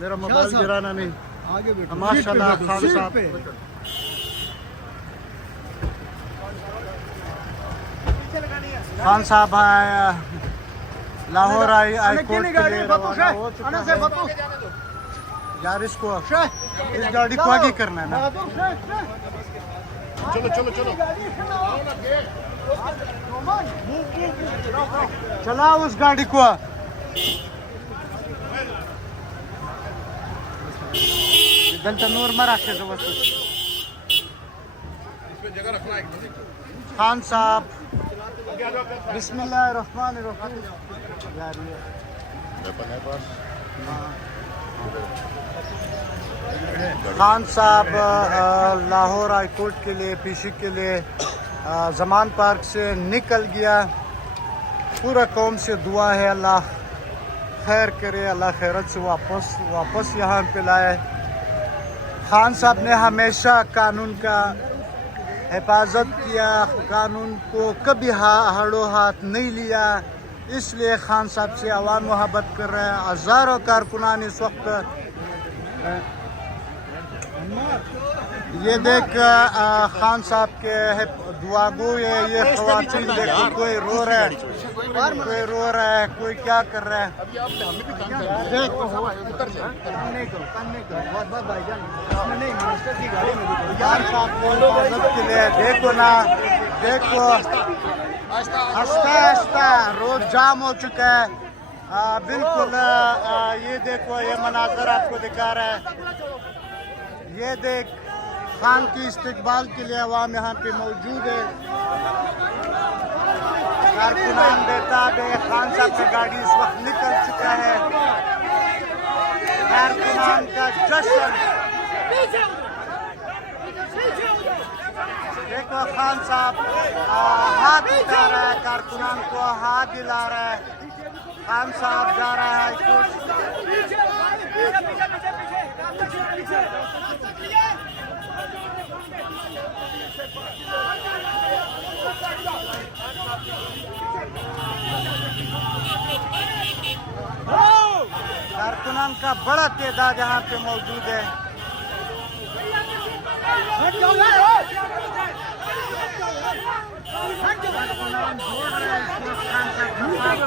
मेरा मोबाइल गिराना नहीं। आगे बैठो माशाल्लाह खान साहब। खान साहब लाहौर हाई कोर्ट के लिए रवाना हो चुका है। यार इसको इस गाड़ी को आगे करना है ना। चलो चलो चलो चला उस गाड़ी को। नूर मरा के जगह रखना है। खान साहब बिस्मिल्लाहिर्रहमानिर्रहीम। यार ये खान साहब लाहौर हाई कोर्ट के लिए पीसी के लिए जमान पार्क से निकल गया। पूरा कौम से दुआ है अल्लाह खैर करे, अल्लाह खैरत से वापस यहाँ पे लाए। खान साहब ने हमेशा कानून का हिफाजत किया, कानून को कभी हाथों हाथ नहीं लिया, इसलिए खान साहब से आवाम मोहब्बत कर रहे हैं। हज़ारों कारकुनान इस वक्त ये देख खान साहब के दुआ गो है। ये ख़वातीन देखो, कोई रो रहा है, कोई क्या कर रहा है। देखो देखो ना, देखो आस्ता रोड जाम हो चुका है। बिल्कुल ये देखो, ये मनाजर आपको दिखा रहा है। ये देख खान की इस्तकबाल के लिए अवाम यहाँ पे मौजूद है। कारकुनान बेताब है। खान साहब की गाड़ी इस वक्त निकल चुका है। कारकुनान का जश्न देखो, खान साहब हाथ उठा रहा है, कारकुनान को हाथ दिला रहा है। खान साहब जा रहा है कुछ कारकुनान का बड़ा तादाद यहाँ पे मौजूद है।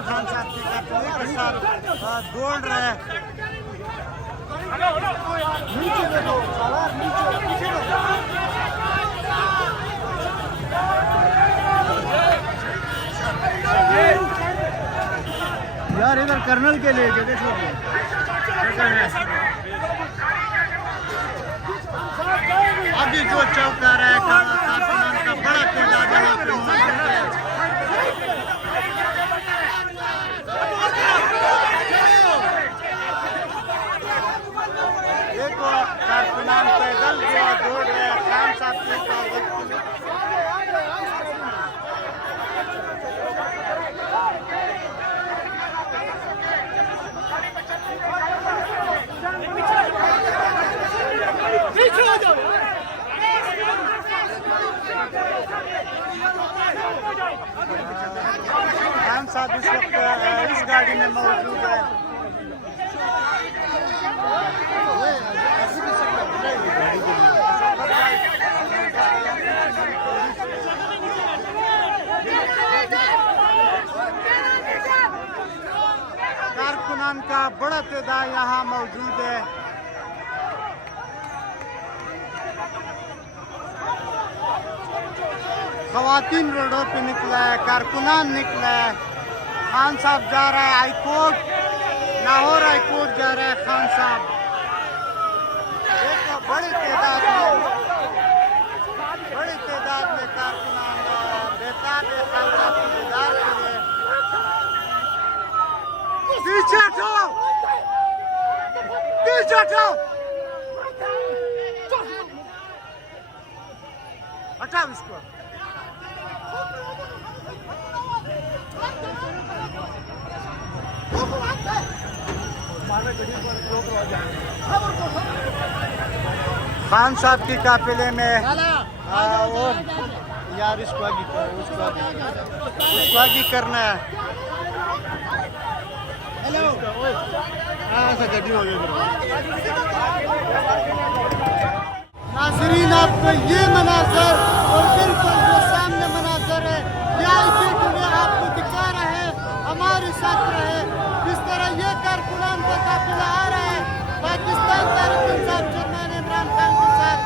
खान साहब के साथ दौड़ रहे हैं। यार इधर कर्नल के लिए देखो, अभी जो चौका रहा है कारकुनान का बड़ा तादाद यहाँ पे मौजूद है। देखो कारकुनान पैदल दौड़ रहे हैं खान साहब के खान साहब इस वक्त इस गाड़ी में मौजूद है। कारकुनान का बड़ा तादाद यहाँ मौजूद है। ख़वातीन रोडों पे निकला है, कारकुनान निकला है। खान साहब जा रहा है high court, Lahore high court जा रहा है खान साहब। देखो बड़ी तादाद में कारकुनान बेताब है खान साहब के दीदार के लिए। पीछे हटाओ इसको। खान साहब की काफिले में वो यार इसको आगे करना है। नाज़रीन, आपको ये मनाजर और बिल्कुल जो सामने मनाजर है ये IQ आपको दिखा रहा है, हमारे साथ रहे। जिस तरह ये कारकुनान का काफिला आ रहा है पाकिस्तान तहरीक इंसाफ चेयरमैन इमरान खान के साथ,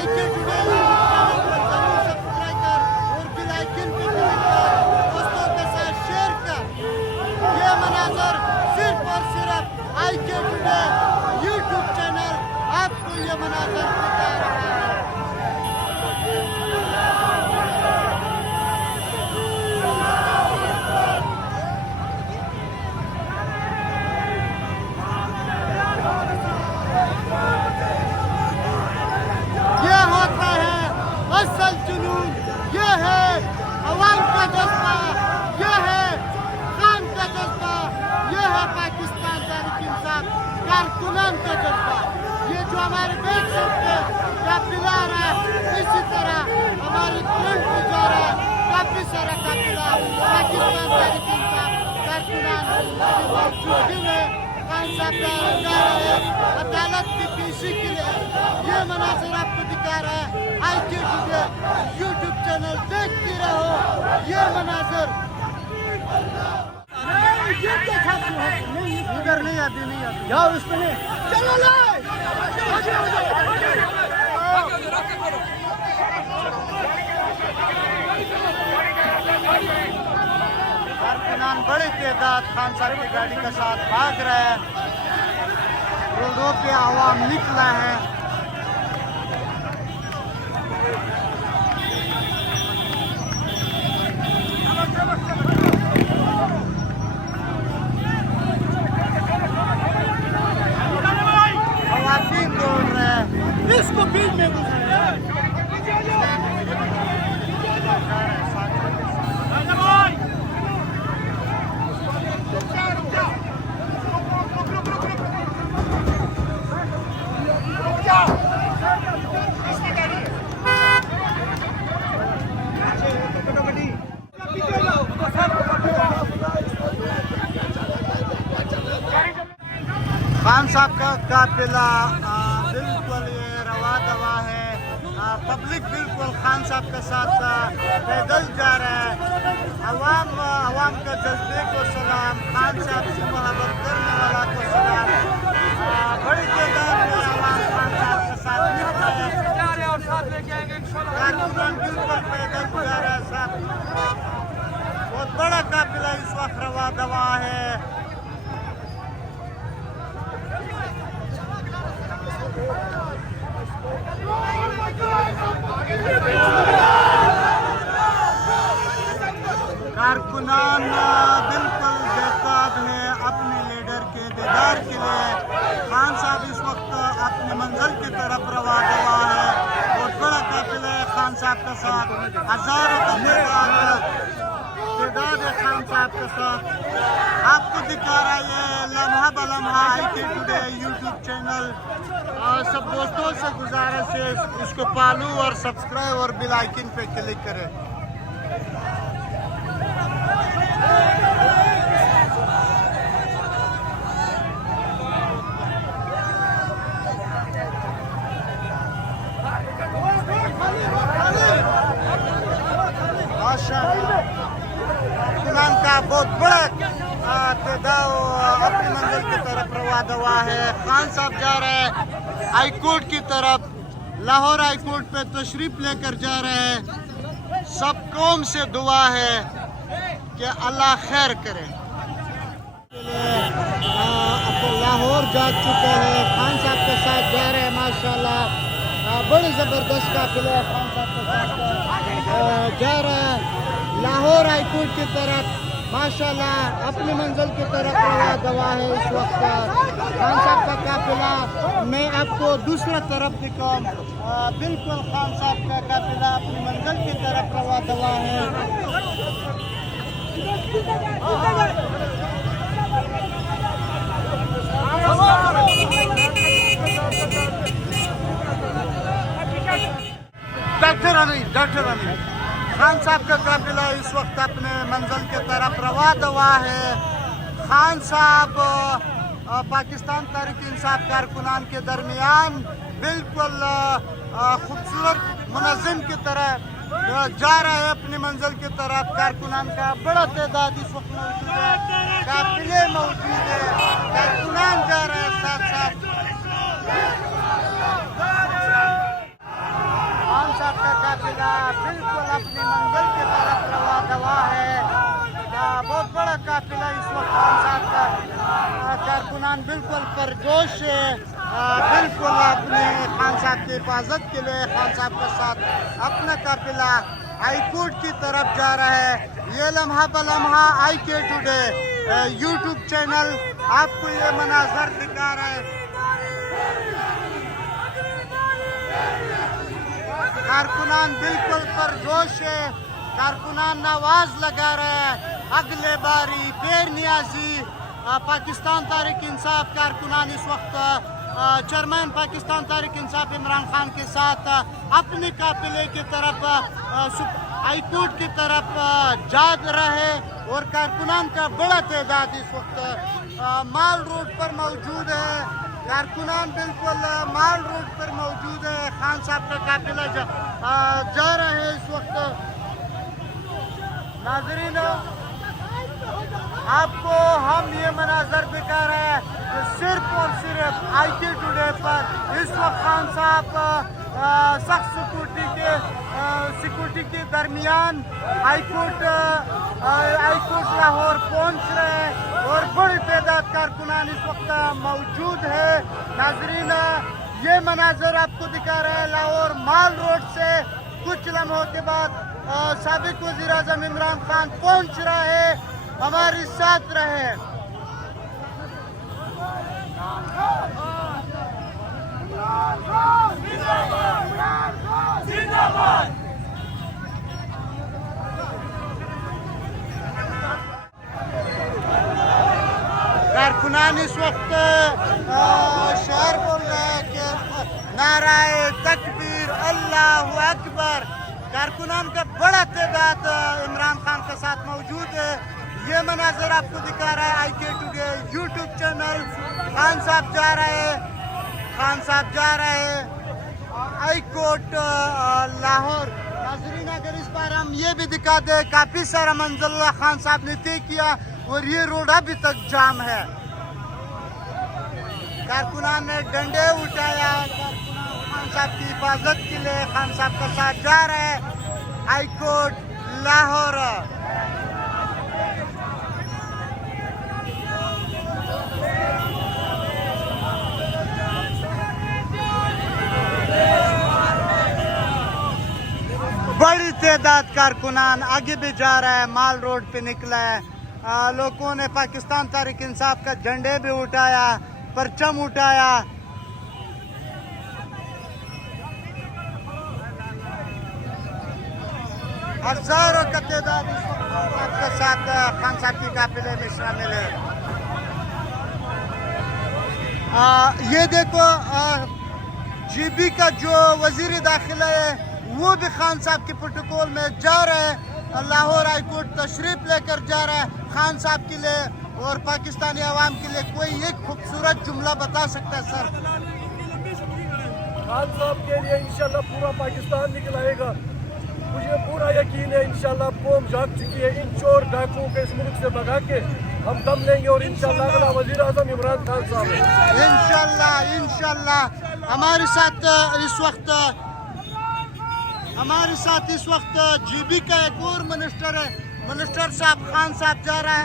IQ टुडे जरूर सब्सक्राइब कर और बिल आइकन पे क्लिक कर, दोस्तों के साथ शेयर कर। ये मनाजर सिर्फ और सिर्फ IQ टुडे यूट्यूब चैनल आपको ये मनाजर दिखा रहा है। ये होता है असल जुनून, ये है अवाम का जज्बा, ये है खान का जज्बा, ये है पाकिस्तान तहरीक इंसाफ कारकुनान का जज्बा। ये जो हमारे देख सकते काफिला आ रहा है, इसी तरह हमारी ट्रेन पे जा रहा है काफी सारा काफिला पाकिस्तान तहरीक इंसाफ कारकुनान छुट्टी में खान साहब जा रहे हैं अदालत की पेशी के लिए। ये मनाजर आपको दिखा रहा है IQ टुडे यूट्यूब चैनल, देखते रहो ये मनाजर। इधर नहीं आती, नहीं आती, जाओ उसको नहीं, चलो कारकुनान बड़ी तादाद खान साहब की गाड़ी के साथ भाग रहे हैं, रोडों पे आवाम निकला है। खवातीन दौड़ रहे हैं, इसको बीच में खान साहब का काफिला बिल्कुल ये रवा दवा है। पब्लिक बिल्कुल खान साहब के साथ पैदल जा रहा है। अवाम का जज्बे को सलाम, खान साहब से मोहब्बत करने वाला को सलाम। बड़ी तादाद में अवाम खान साहब के साथ मिल रहे हैं। कारकुनान बिल्कुल पैदल जा रहा है साहब। बहुत बड़ा काफिला इस वक्त रवा दवा है। कारकुनान बिल्कुल बेताब है अपने लीडर के दीदार के लिए। खान साहब इस वक्त अपनी मंजिल की तरफ रवा दवा है। बहुत बड़ा काफिला है खान साहब के साथ, हजारों का तादाद है खान साहब के साथ। आपको दिखा रहा है ये लम्हा बलम्हा IQ टुडे यूट्यूब चैनल। सब दोस्तों से गुजारिश है इसको फॉलो और सब्सक्राइब और बेल आइकन पे क्लिक करें। कारकुनान का बहुत बड़ा तादाद अपनी मंजिल की तरफ रवा दवा है। खान साहब जा रहे हैं हाई कोर्ट की तरफ, लाहौर हाई कोर्ट पे तशरीफ लेकर जा रहे हैं। सब कौम से दुआ है कि अल्लाह खैर करे। लाहौर जा चुके हैं, खान साहब के साथ जा रहे हैं माशाल्लाह। बड़ी ज़बरदस्त काफिला खान साहब के साथ जा रहा है लाहौर हाई कोर्ट की तरफ माशाल्लाह। अपनी मंजिल की तरफ रवा दवा है इस वक्त खान साहब का काफिला। मैं आपको दूसरा तरफ दिखाऊं, बिल्कुल खान साहब का काफिला अपनी मंजिल की तरफ रवा दवा है। डॉक्टर अली खान साहब का काफिला इस वक्त अपने मंजिल की तरफ रवा दवा है। खान साहब पाकिस्तान तहरीक इंसाफ कारकुनान के दरमियान बिल्कुल खूबसूरत मुनज़्ज़म की तरह जा रहा है अपनी मंजिल की तरफ। कारकुनान का बड़ा तादाद इस वक्त मौजूद है, काफिले मौजूद है, कारकुनान जा रहे हैं साथ साथ। खान साहब का काफिला बिल्कुल अपनी मंजिल की तरफ रवा दवा है। बहुत बड़ा काफिला इस वक्त खान साहब का। कारकुनान बिल्कुल परजोश है, बिल्कुल अपने खान साहब की हिफाजत के लिए खान साहब के साथ अपना काफिला हाईकोर्ट की तरफ जा रहा है। ये लम्हा बलम्हा IK टुडे यूट्यूब चैनल आपको ये मनाजर दिखा रहा है। कारकुनान बिल्कुल परजोश है, कारकुनान आवाज लगा रहा है अगले बारी बेनियाजी। पाकिस्तान तहरीक इंसाफ कारकुनान इस वक्त चेयरमैन पाकिस्तान तहरीक इंसाफ इमरान खान के साथ अपने काफिले की तरफ हाईकोर्ट की तरफ जा रहे और कारकुनान का बड़ा तादाद इस वक्त माल रोड पर मौजूद है। कारकुनान बिल्कुल माल रोड पर मौजूद है। खान साहब का काफिला जा रहा है इस वक्त। नाज़रीन, आपको हम ये मनाजर दिखा रहे हैं सिर्फ और सिर्फ IK टुडे पर। इस वक्त खान साहब सख्त सिक्योरिटी के दरमियान हाईकोर्ट लाहौर पहुंच रहे हैं और बड़ी तादाद कारकुनान इस वक्त मौजूद है। नाजरीन, ये मनाजर आपको दिखा रहे हैं लाहौर माल रोड से। कुछ लम्हों के बाद साबिक वज़ीर आज़म इमरान खान पहुंच रहा है। हमारे साथ रहे। कारकुनान इस वक्त शहर बोल रहे हैं कि नाराए तकबीर अल्लाहु अकबर। कारकुनान का बड़ा तादाद इमरान खान के साथ मौजूद है। ये मनाजर आपको दिखा रहा है IK today YouTube channel. Khan साहब जा रहे हैं हाईकोर्ट लाहौर। नाज़रीन, अगर इस बार हम ये भी दिखा दे, काफी सारा मंजिल खान साहब ने तय किया और ये रोड अभी तक जाम है। कारकुनान ने डंडे उठाया, खान साहब की हिफाजत के लिए खान साहब के साथ जा रहे हैं हाईकोर्ट लाहौर। बड़ी तादाद कारकुनान आगे भी जा रहा है, माल रोड पे निकला है। लोगों ने पाकिस्तान तहरीक इंसाफ का झंडे भी उठाया, परचम उठाया। हजारों का तादाद इस वक्त आपके साथ खान साहब की काफिले में शामिल है। ये देखो GB का जो वजीर दाखिला है वो भी खान साहब के प्रोटोकॉल में जा रहे हैं। लाहौर हाईकोर्ट तशरीफ लेकर जा रहा है खान साहब के लिए और पाकिस्तानी अवाम के लिए। कोई एक खूबसूरत जुमला बता सकता है सर? खान साहब के लिए इंशाल्लाह पूरा पाकिस्तान निकलाएगा। मुझे पूरा यकीन है इंशाल्लाह कौम जाग चुकी है। इन चोर डाकुओं के इस मुल्क से भगा के हम दम लेंगे और इंशाल्लाह अगला वज़ीर आज़म इमरान खान साहब है। इंशाल्लाह हमारे साथ इस वक्त GB का एक और मिनिस्टर है। मिनिस्टर साहब, खान साहब जा रहा है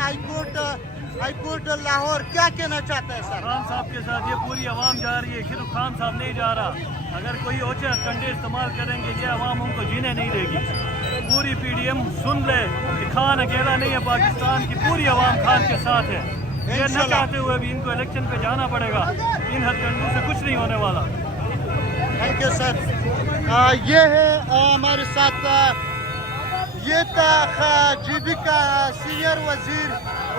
हाईकोर्ट लाहौर। क्या कहना चाहते हैं सर? खान साहब के साथ ये पूरी आवाम जा रही है, सिर्फ खान साहब नहीं जा रहा। अगर कोई ओछे कंडे इस्तेमाल करेंगे ये आवाम उनको जीने नहीं देगी। पूरी PDM सुन ले कि खान अकेला नहीं है, पाकिस्तान की पूरी आवाम खान के साथ है। ये न चाहते हुए भी इनको इलेक्शन पे जाना पड़ेगा। इन हथकंडों से कुछ नहीं होने वाला। Thank you sir. ये है हमारे साथ, ये था GB का सीनियर वजीर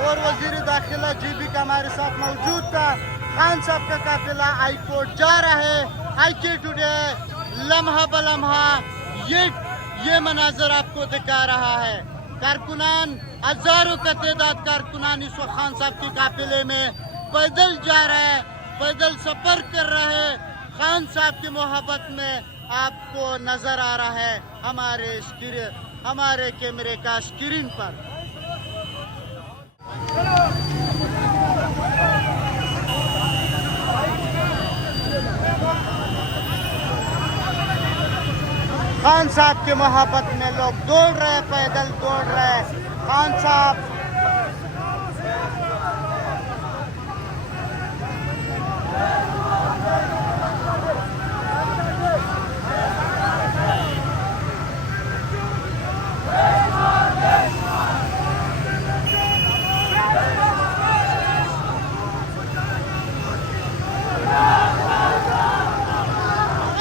और वजीर दाखिला GB का हमारे साथ मौजूद था। खान साहब का काफिला हाईकोर्ट जा रहा है। IK टुडे लम्हा बलम्हा ये मनाजर आपको दिखा रहा है। कारकुनान हजारों का तादाद कारकुनान इस वक्त खान साहब के काफिले में पैदल जा रहे हैं, पैदल सफर कर रहे हैं। खान साहब की मोहब्बत में आपको नजर आ रहा है हमारे कैमरे का स्क्रीन पर। खान साहब की मोहब्बत में लोग दौड़ रहे, पैदल दौड़ रहे। खान साहब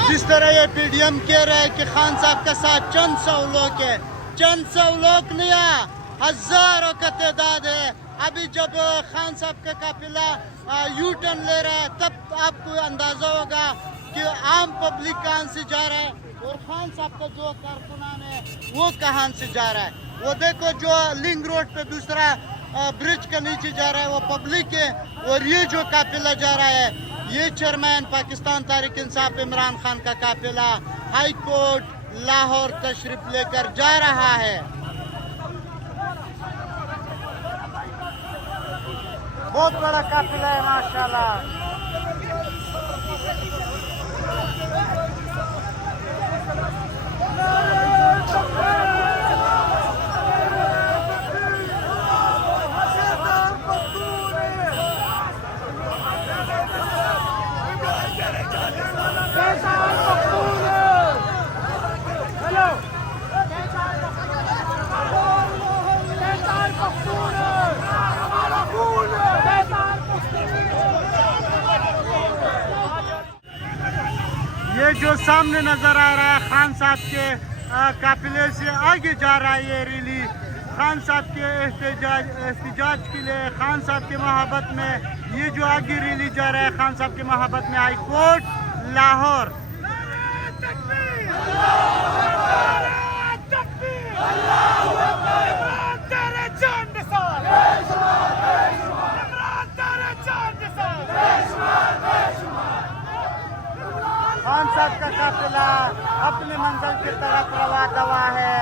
जिस तरह ये पीडीएम कह रहा है कि खान साहब का साथ चंद सौ लोग है, चंद सौ लोग नहीं, हजारों का तादाद है। अभी जब खान साहब का काफिला यू टर्न ले रहा है तब आपको अंदाजा होगा कि आम पब्लिक कहाँ से जा रहा है और खान साहब का जो कारकुनान है वो कहाँ से जा रहा है। वो देखो जो लिंक रोड पे दूसरा ब्रिज के नीचे जा रहा है वो पब्लिक है, और ये जो काफिला जा रहा है ये चेयरमैन पाकिस्तान तहरीक इंसाफ इमरान खान का काफिला हाई कोर्ट लाहौर तशरीफ लेकर जा रहा है। बहुत बड़ा काफिला है माशाल्लाह। ये जो सामने नजर आ रहा है खान साहब के काफिले से आगे जा रहा है ये रैली खान साहब के एहतजाज के लिए, खान साहब की मोहब्बत में ये जो आगे रैली जा रहा है खान साहब की मोहब्बत में हाई कोर्ट लाहौर। खान साहब का काफिला अपने मंजिल की तरफ रवा दवा है।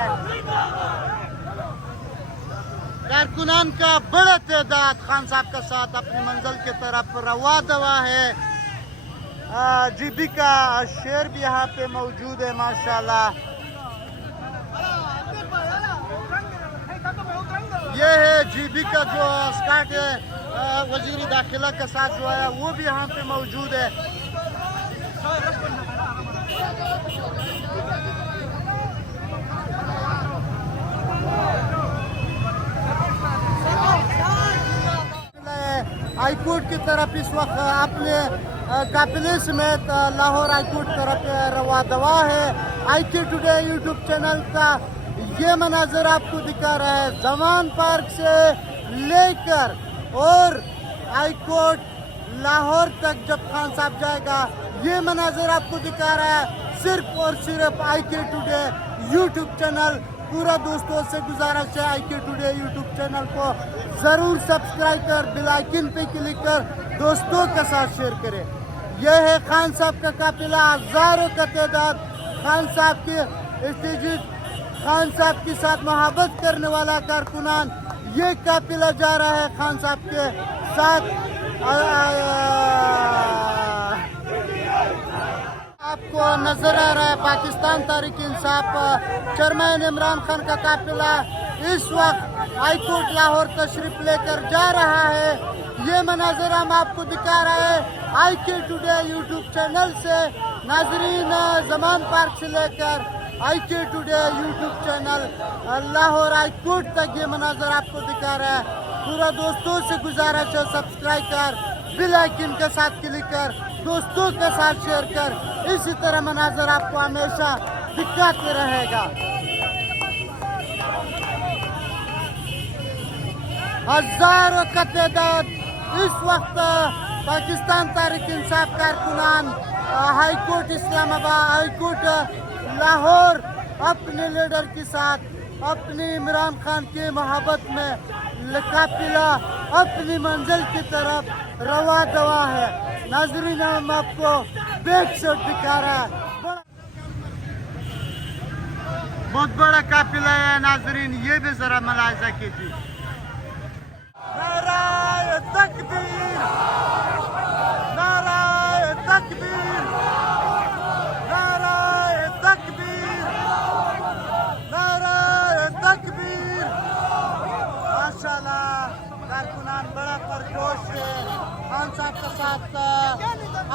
कारकुनान का बड़ा तादाद खान साहब का साथ अपनी मंजिल की तरफ रवा दवा है। जीबी का शेर भी यहाँ पे मौजूद है माशाल्लाह। ये है जीबी का जो स्कॉट है वजीर दाखिला के साथ जो है वो भी यहाँ पे मौजूद है। हाईकोर्ट की तरफ इस वक्त अपने काफिले समेत लाहौर हाईकोर्ट तरफ रवा दवा है। IK टुडे यूट्यूब चैनल का ये मनाजर आपको दिखा रहा है जमान पार्क से लेकर और हाईकोर्ट लाहौर तक जब खान साहब जाएगा ये मनाजर आपको दिखा रहा है सिर्फ और सिर्फ IK टुडे यूट्यूब चैनल। पूरा दोस्तों से गुजारिश है IK टुडे यूट्यूब चैनल को जरूर सब्सक्राइब कर बेल आइकन पे क्लिक कर दोस्तों के साथ शेयर करें। यह है खान साहब का काफिला, हजारों का तादाद खान साहब के एहतजाज, खान साहब के साथ मोहब्बत करने वाला कारकुनान ये काफिला जा रहा है खान साहब के साथ। आपको नजर आ रहा है पाकिस्तान तहरीक इंसाफ चेयरमैन इमरान खान का काफिला इस वक्त हाईकोर्ट लाहौर तशरीफ लेकर जा रहा है। ये मनाजर हम आपको दिखा रहे हैं IK टुडे यूट्यूब चैनल से। नाजरीन जमान पार्क से लेकर IK today YouTube channel Lahore high court तक ये मनाजर आपको दिखा रहा है। पूरा दोस्तों से गुजारिश है सब्सक्राइब कर बेल आइकन के साथ क्लिक कर दोस्तों के साथ शेयर कर, इसी तरह मनाजर आपको हमेशा दिखाते रहेगा। हजारों का तादाद इस वक्त पाकिस्तान तहरीक इंसाफ कारकुनान हाईकोर्ट इस्लामाबाद, हाईकोर्ट लाहौर अपने लीडर के साथ अपनी इमरान खान की मोहब्बत में काफिला अपनी मंजिल की तरफ रवा दवा है। नाजरीन, हम आपको बैक शॉट दिखा रहा है, बहुत बड़ा काफिला है नाजरीन, ये भी जरा मुलाहिजा कीजिए। नाराए तकबीर, नाराए तकबीर, नाराए तकबीर, नाराए तकबीर। माशाल्लाह, कारकुनान बड़ा परजोश है, खान साहब के साथ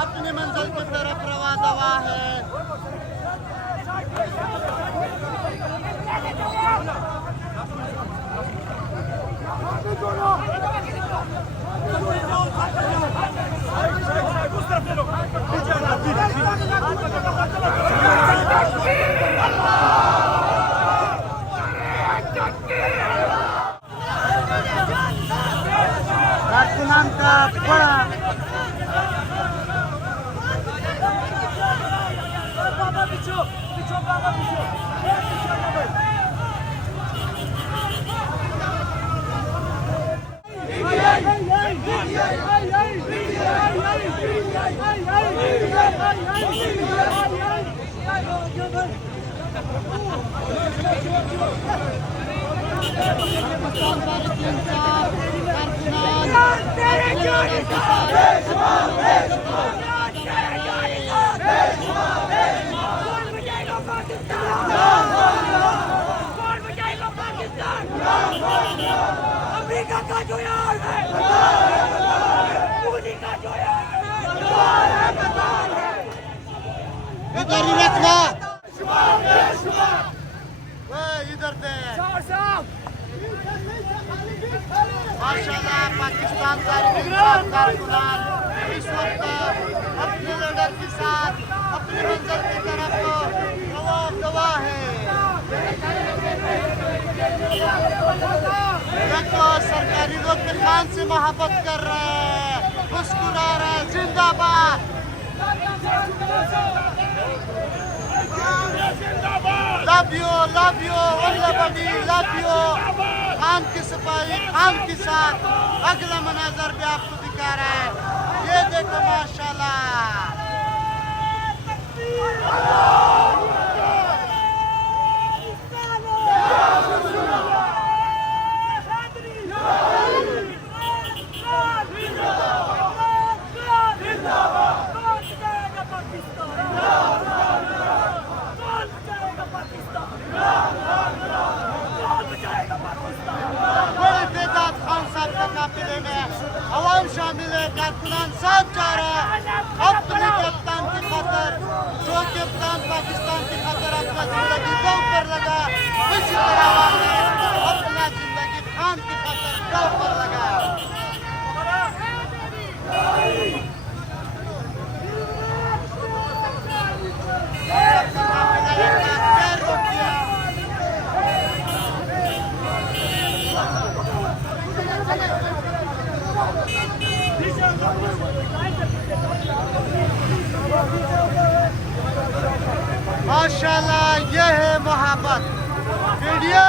अपनी मंजिल की तरफ रवा दवा है। कारकुनान का बड़ा अमेरिका का जो यार है, मोदी का जो यार है, इधर ही रखना, इधर दे। माशाल्लाह, पाकिस्तान का कारकुनान इस वक्त अपने लीडर के साथ अपनी मंजिल की तरफ रवा दवा है। देखो, सरकारी लोग भी खान से मोहब्बत कर रहे हैं, मुस्कुरा रहे हैं, जिंदाबाद। लव यू ओल्लाबडी, लव यू। खान की सिपाही खान के साथ अगला मनाजर भी आपको दिखा रहा है, ये देखो माशाल्लाह। अवाम शामिल है, कारकुनान साथ जा रहा है अपने कप्तान की खातर, जो कप्तान पाकिस्तान की खातर अपना जिंदगी दांव पर लगा, इसी तरह अवाम ने अपना जिंदगी खान की खातर दांव पर लगा। माशाल्लाह, ये है मोहब्बत। वीडियो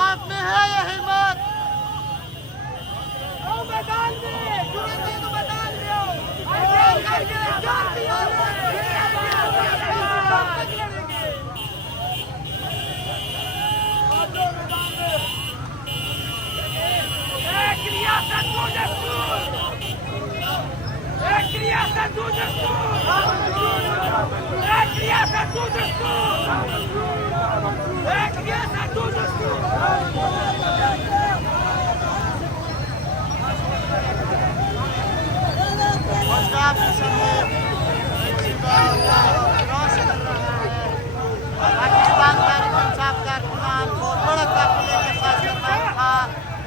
आप में है ये हिम्मत। मैदान में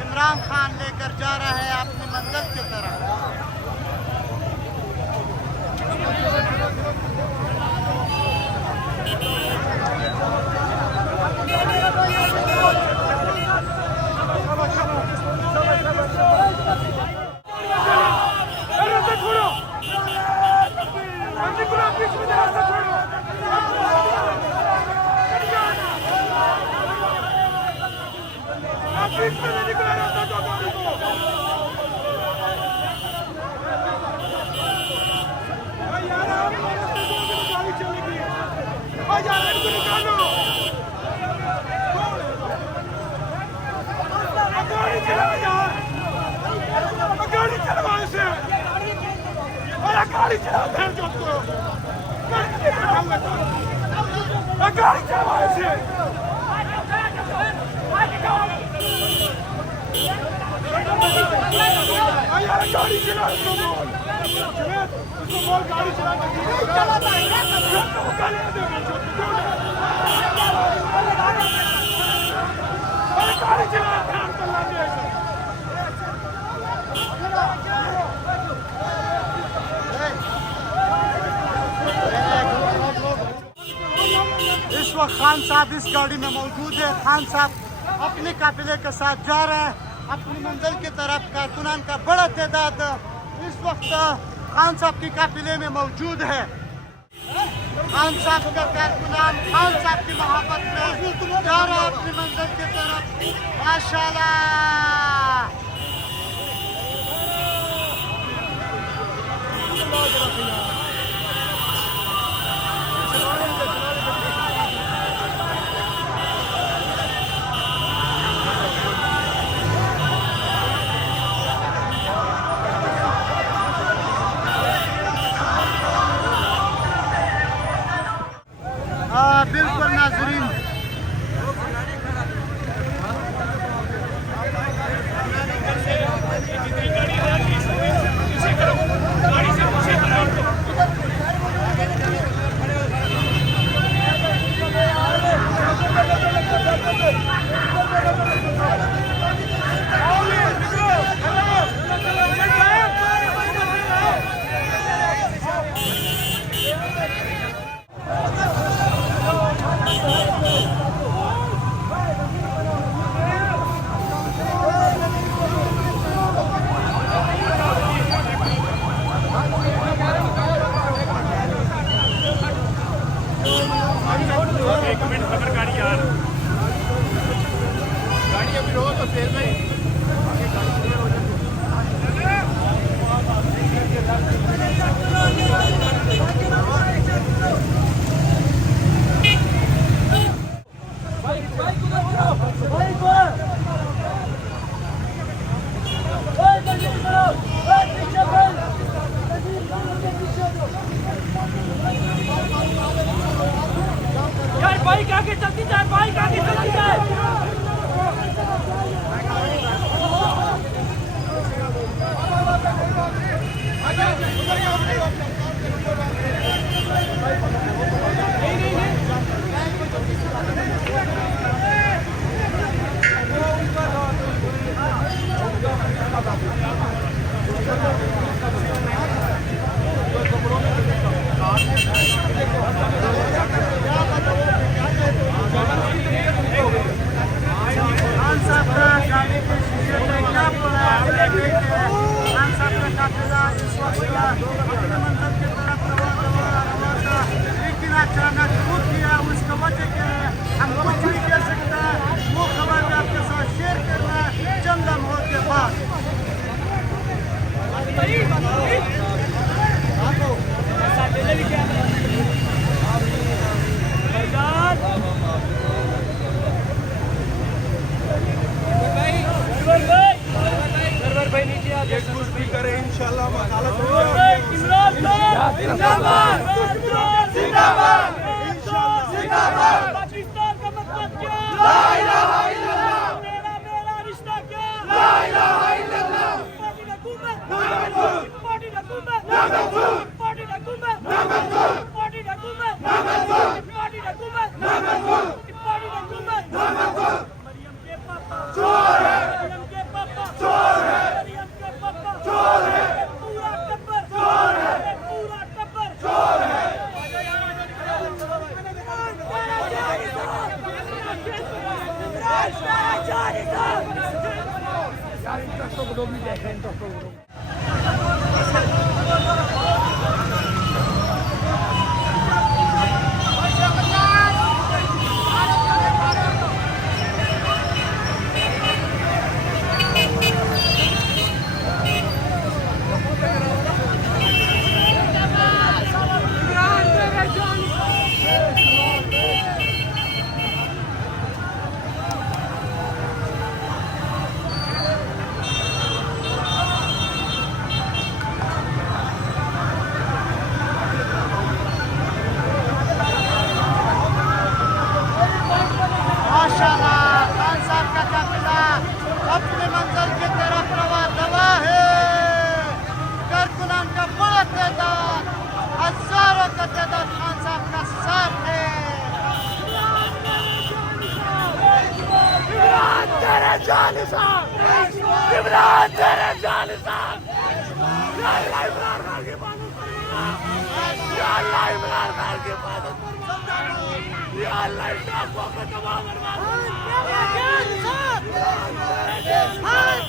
इमरान खान लेकर जा रहा है अपनी मंजिल की तरफ। गाड़ी चला भेड़ जो तो गाड़ी चला ऐसे यार गाड़ी चला इसको बोल गाड़ी चला गाड़ी चला इस वक्त खान साहब इस गाड़ी में मौजूद है। खान साहब अपने काफिले के साथ जा रहे हैं अपनी मंजिल की तरफ। कारकुनान का बड़ा तादाद इस वक्त खान साहब की काफिले में मौजूद है। खान साहब का कारकुनान खान साहब की मोहब्बत में जा रहा है अपनी मंजिल की तरफ। माशाल्लाह। बिल्कुल नाजरीन, बाइक आगे चलती जाए, बाइक आगे चलती जाए। लेकिन अचानक टूट गया। उसका वजह क्या है हम कुछ नहीं कह सकते। वो खबर मैं आपके साथ शेयर करना चंद लम्हों के बाद। कुछ भी करे इंशाल्लाह वकालत पाकिस्तान का मतलब क्या? ला इलाहा इल्लल्लाह। मेरा मेरा रिश्ता क्या? ला इलाहा इल्लल्लाह। पार्टी हुकूमत नामंजूर। पार्टी हुकूमत नामंजूर। पार्टी हुकूमत नामंजूर। पार्टी हुकूमत नामंजूर। पार्टी हुकूमत नामंजूर। पार्टी हुकूमत नामंजूर। मरियम के पापा चोर है। मरियम के पापा चोर है। मरियम के पापा चोर है। पूरा टब्बर चोर है। पूरा टब्बर चोर है। निसार या अल्लाह इमरान खान की हिफाजत फरमा या अल्लाह इमरान खान की हिफाजत फरमा या अल्लाह इस डाकुओं को तबाह फरमा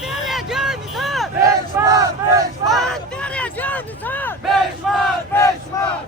तेरे जान निसार बेशुमार तेरे जान निसार बेशुमार बेशुमार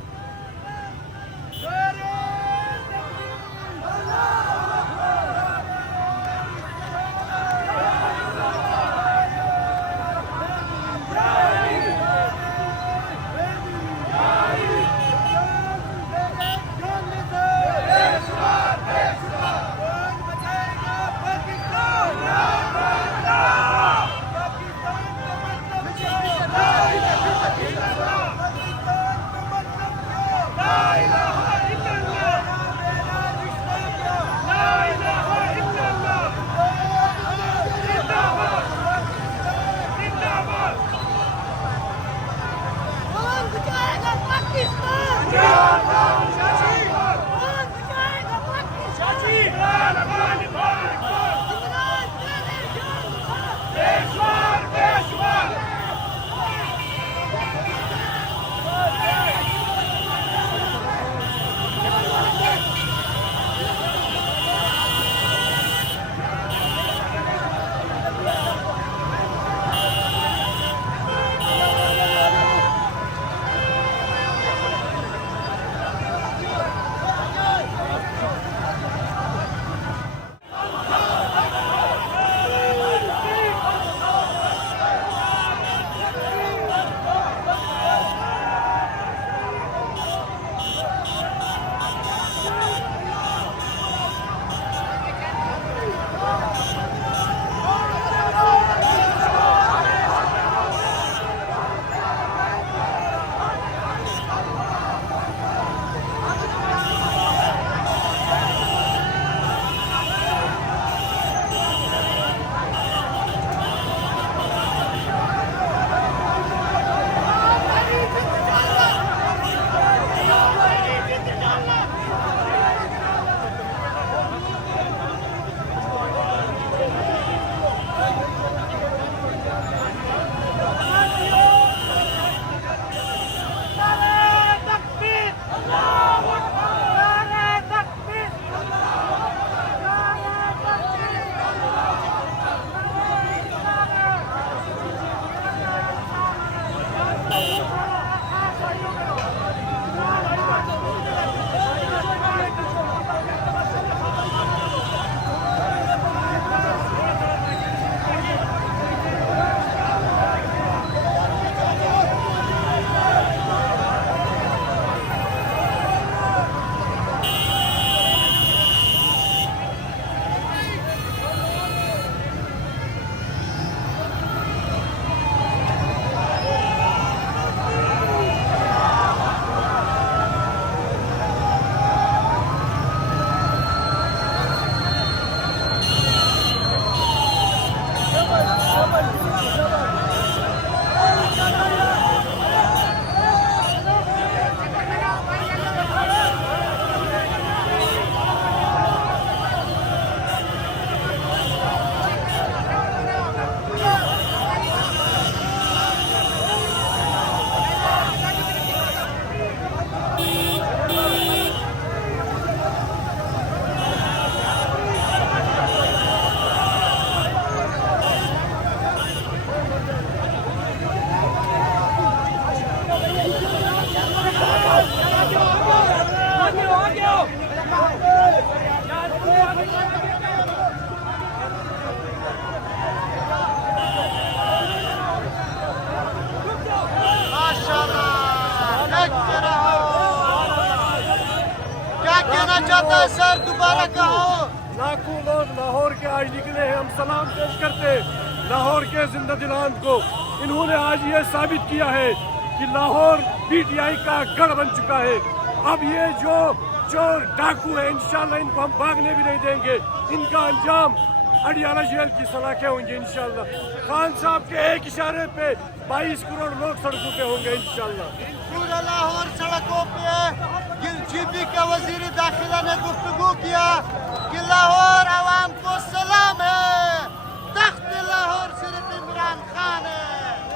चाहता है सर, दोबारा कहो। लाखों लोग लाहौर के आज निकले हैं, हम सलाम पेश करते हैं लाहौर के जिंदा दिलान को। इन्होंने आज ये साबित किया है कि लाहौर पीटीआई का गढ़ बन चुका है। अब ये जो चोर डाकू है, इंशाल्लाह इनको हम भागने भी नहीं देंगे। इनका अंजाम अडियाला जेल की सलाखें होंगी इंशाल्लाह। खान साहब के एक इशारे पे 22 करोड़ लोग सड़कों पे होंगे इंशाल्लाह। पूरा लाहौर सड़कों पे जीपी का वजीर दाखिला ने गुफ्तगू किया कि लाहौर आवाम को सलाम है, तख्त लाहौर सिर्फ इमरान खान है।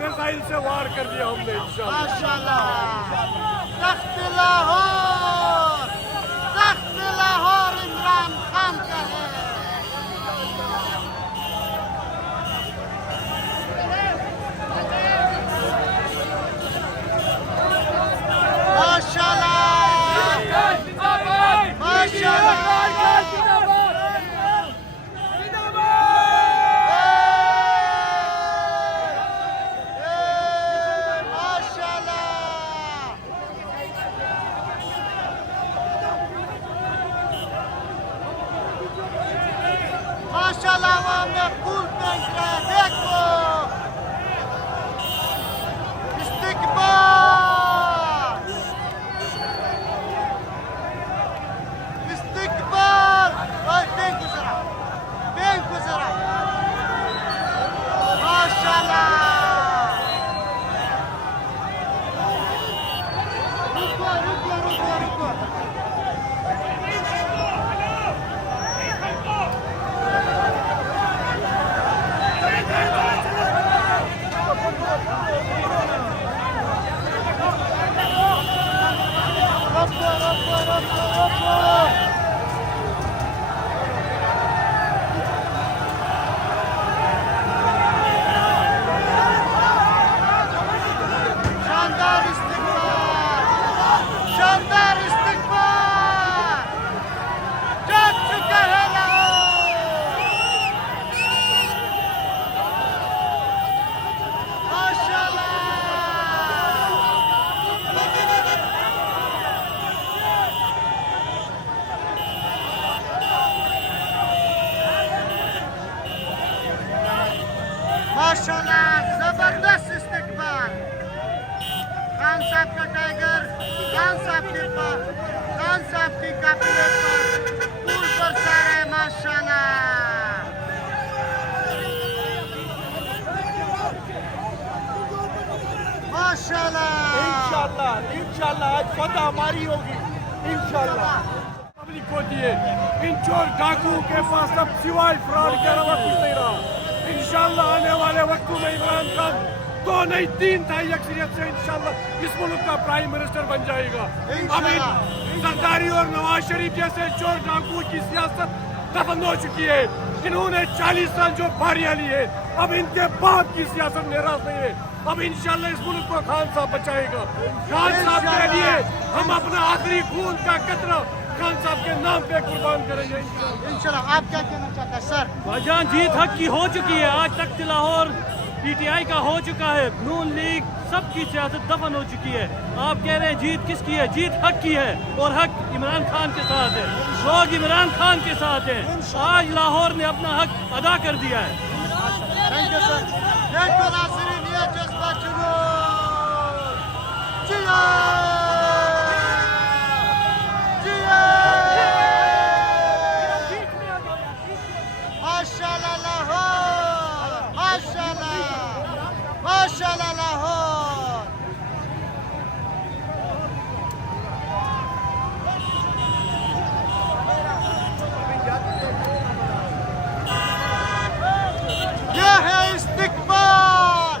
मिसाइल से वार कर दिया हमने इंशाल्लाह। माशाल्लाह। तख्त लाहौर इमरान खान का है। माशाल्लाह वहाँ में फूल फेंक रहे हैं, देखो इस्तिकबाल और फेंको जरा माशाल्लाह। रुको शानदार इस्तिकबाल जाग चुका है माशाल्लाह। माशाल्लाह जबरदस्त इस्तिकबाल। खान साहब का टाइगर, खान साहब के पास, खान साहब की काफिले पर फूल बरसा रहे माशाल्लाह। माशाल्लाह इंशाल्लाह आज फतह हमारी होगी इंशाल्लाह। पब्लिक को दिए इन चोर डाकुओं के पास अब सिवाय फ्रॉड के अलावा कुछ नहीं रहा। इंशाल्लाह आने वाले वक्तों में इमरान खान 2 नहीं 3 तिहाई अक्सरियत से इंशाल्लाह इस मुल्क का प्राइम मिनिस्टर बन जाएगा। अब सरदारी और नवाज शरीफ जैसे चोर डाकुओं की सियासत दफन हो चुकी है। इन्होंने 40 साल जो बारियां ली है, अब इनके बाप की सियासत निराश नहीं है। अब इंशाल्लाह इस मुल्क को खान साहब बचाएगा। खान साहब के लिए हम अपना आखिरी खून का कतरा खान साहब के नाम पे कुर्बान करेंगे इंशाल्लाह। आप क्या कहना चाहते हैं सर? भाईजान जीत हक की हो चुकी है। आज तक लाहौर PTI का हो चुका है, नून लीग सबकी सियासत दफन हो चुकी है। आप कह रहे हैं जीत किसकी है? जीत हक की है और हक इमरान खान के साथ है। लोग इमरान खान के साथ हैं। आज लाहौर ने अपना हक अदा कर दिया है। Thank you sir. देखो नाज़रीन ये जज्बा जुनून जिया जिया माशाल्लाह लाहौर माशाल्लाह लाहौर। ये है इस्तिकबाल।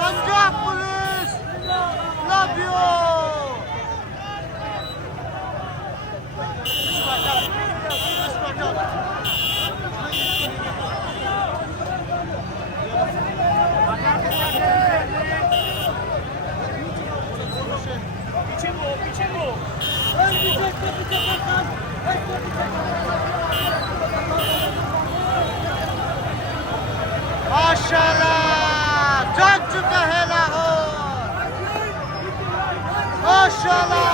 Punjab police love you. माशाल्लाह जाग चुका है लाहौर माशाल्लाह।